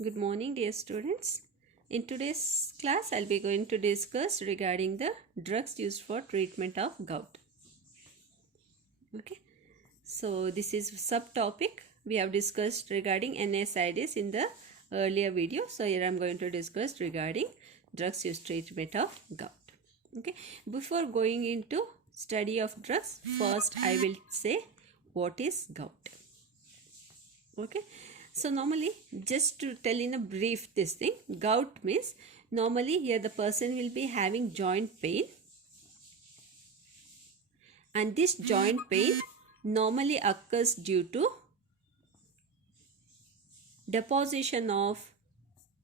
Good morning, dear students. In today's class, I'll be going to discuss regarding the drugs used for treatment of gout. Okay, so this is subtopic we have discussed regarding NSAIDs in the earlier video. So here I'm going to discuss regarding drugs used treatment of gout. Okay, before going into study of drugs, first I will say what is gout. Okay, so normally, just to tell in a brief this thing, gout means normally here the person will be having joint pain, and this joint pain normally occurs due to deposition of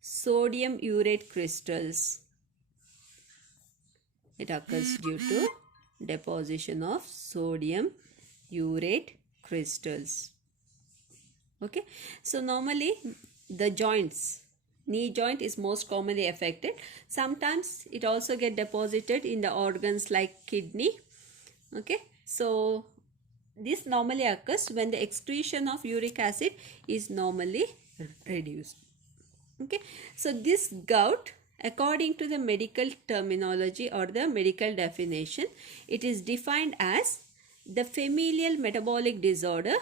sodium urate crystals. It occurs due to deposition of sodium urate crystals. Okay, so normally the joints, knee joint is most commonly affected. Sometimes it also get deposited in the organs like kidney. Okay, so this normally occurs when the excretion of uric acid is normally reduced. Okay, so this gout, according to the medical terminology or the medical definition, it is defined as the familial metabolic disorder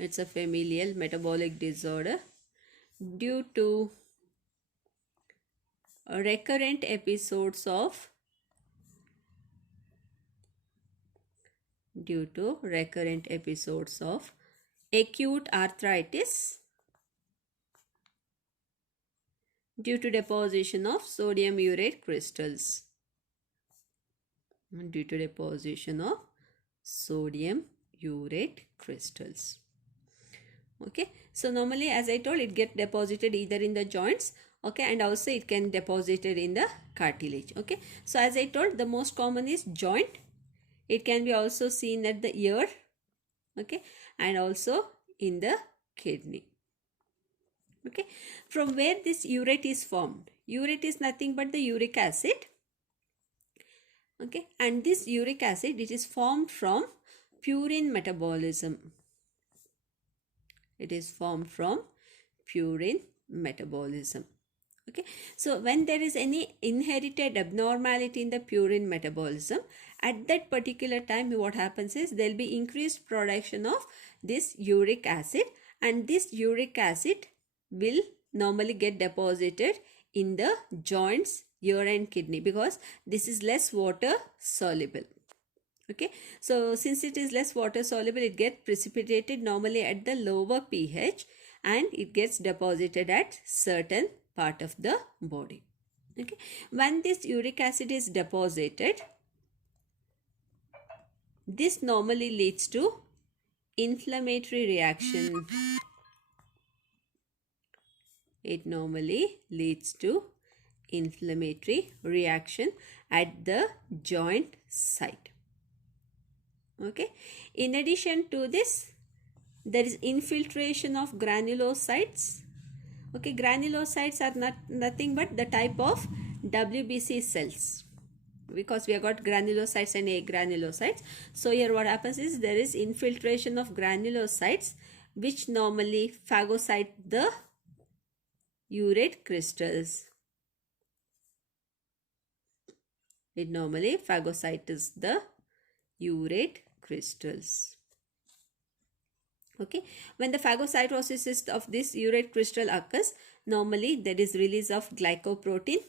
It's a familial metabolic disorder due to recurrent episodes of acute arthritis due to deposition of sodium urate crystals. Okay, so normally, as I told, it gets deposited either in the joints, okay, and also it can deposited in the cartilage. Okay, so as I told, the most common is joint. It can be also seen at the ear, okay, and also in the kidney. Okay, from where this urate is formed? Urate is nothing but the uric acid. Okay, and this uric acid, it is formed from purine metabolism. It is formed from purine metabolism. Okay, so when there is any inherited abnormality in the purine metabolism, at that particular time what happens is there will be increased production of this uric acid, and this uric acid will normally get deposited in the joints, ear and kidney, because this is less water soluble. Okay, so since it is less water soluble, it gets precipitated normally at the lower pH, and it gets deposited at certain part of the body. Okay, when this uric acid is deposited, this normally leads to inflammatory reaction. It normally leads to inflammatory reaction at the joint site. Okay, in addition to this, there is infiltration of granulocytes. Okay, granulocytes are nothing but the type of WBC cells, because we have got granulocytes and agranulocytes. So here what happens is there is infiltration of granulocytes, which normally phagocyte the urate crystals. It normally phagocytes the urate crystals. Okay, when the phagocytosis of this urate crystal occurs, normally there is release of glycoprotein.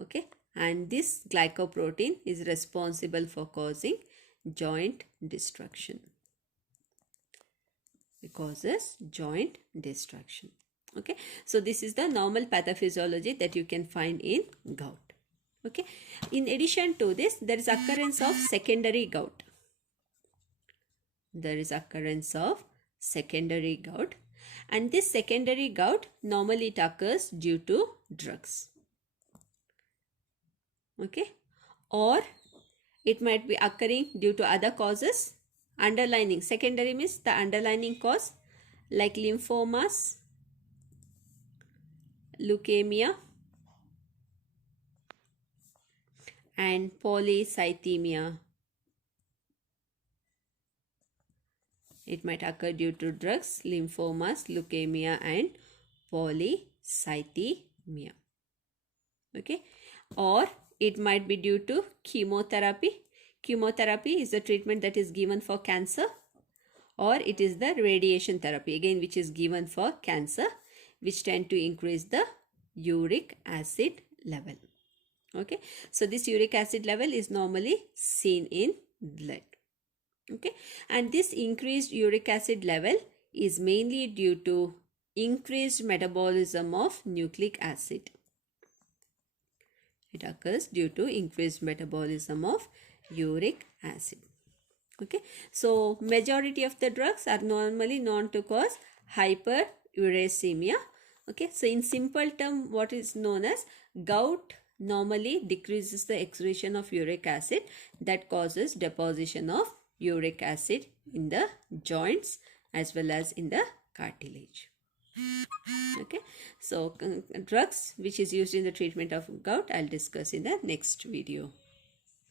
Okay, and this glycoprotein is responsible for causing joint destruction. It causes joint destruction. Okay, so this is the normal pathophysiology that you can find in gout. Okay, in addition to this, there is occurrence of secondary gout. And this secondary gout normally it occurs due to drugs. Okay, or it might be occurring due to other causes. Underlining, secondary means the underlining cause, like lymphomas, leukemia, and polycythemia. It might occur due to drugs, lymphomas, leukemia, and polycythemia. Okay, or it might be due to chemotherapy. Chemotherapy is the treatment that is given for cancer, or it is the radiation therapy again which is given for cancer, which tend to increase the uric acid level. Okay, so this uric acid level is normally seen in blood. Okay, and this increased uric acid level is mainly due to increased metabolism of nucleic acid. It occurs due to increased metabolism of uric acid. Okay, so majority of the drugs are normally known to cause hyperuricemia. Okay, so in simple term, what is known as gout normally decreases the excretion of uric acid, that causes deposition of uric acid in the joints as well as in the cartilage. Okay, so drugs which is used in the treatment of gout I'll discuss in the next video.